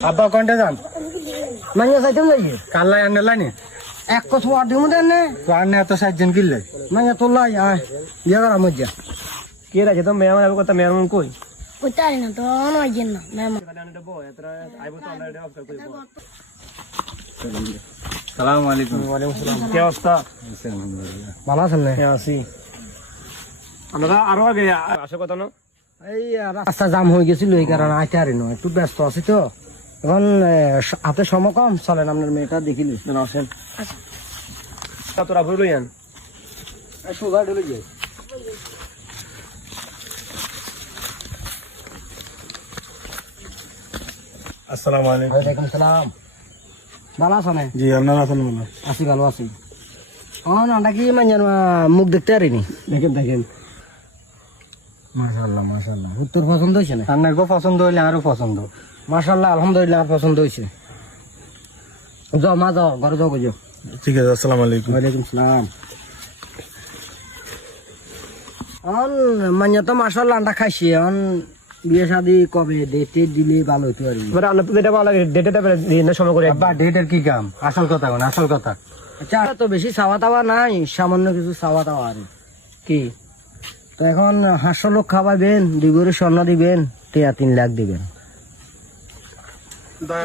আব্বা কোনটা যান মাইয়া যাইতাম যাই কাল্লাই আনলে লাইনি এক কথা আর দিমু দেন নে তো আনলে এত 60 কিনলে মাইয়া তোলাই আয় বিয়া করা মজ্জা কে রাখে তো মেয়র আইব কথা মেয়র কই কোথায় না তো নয়জন না ম্যাম সালাম আলাইকুম কে অবস্থা ভালো আছেন না হ্যাঁ আছি আমরা আরো আগে আসে কথা না এই রাস্তা জাম হয়ে গেছিল এই কারণে আইতে পারি না একটু ব্যস্ত আছি তো এখন হাতে সময় কম চলেন আপনার মেয়েটা দেখিলি আসেন তোরা ভুল লইয়ান সুগার ঢেলে যাই আসসালামু আলাইকুম ওয়ালাইকুম সালাম ভালো আছো না জি আপনারা আছেন বলো আছি ভালো আছি নাটা কি মাইয়ার মুখ দেখতে পারিনি দেখেন দেখেন মাশাআল্লাহ মাশাআল্লাহ উত্তর পছন্দ হয়েছে না আপনার গো পছন্দ হইলে আরো পছন্দ মাশাআল্লাহ আলহামদুলিল্লাহ আর পছন্দ হয়েছে যাও মা যাও ঘরে যাও বুঝো ঠিক আছে আসসালামু আলাইকুম ওয়ালাইকুম সালাম অন মাইয়া তো মাশাআল্লাহ আন্ডা খাইছি অন বিয়ে শাদি কবে ডেটে দিলে ভালো হইতে পারি এবার আমরা তো যেটা ভালো লাগে ডেটেটা না সময় করে আব্বা ডেটের কি কাম আসল কথা কোন আসল কথা আচ্ছা তো বেশি চাওয়া টাওয়া নাই সামান্য কিছু চাওয়া টাওয়া আর কি তো এখন 500 লোক খাওয়াবেন 2 গরু স্বর্ণ দিবেন 3 লাখ দিবেন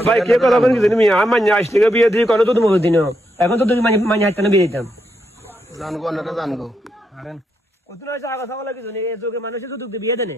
ভাই কে কথা বলেন কি তুমি আমার আসলে বিয়ে দিয়ে কোনো তো তুমি দিন এখন তো তুমি মানে হাইতে না বিয়ে দিতাম জানগো না জানগো কত না কথা বলা কিছু নেই এই যুগে মানুষের তো বিয়ে দেনে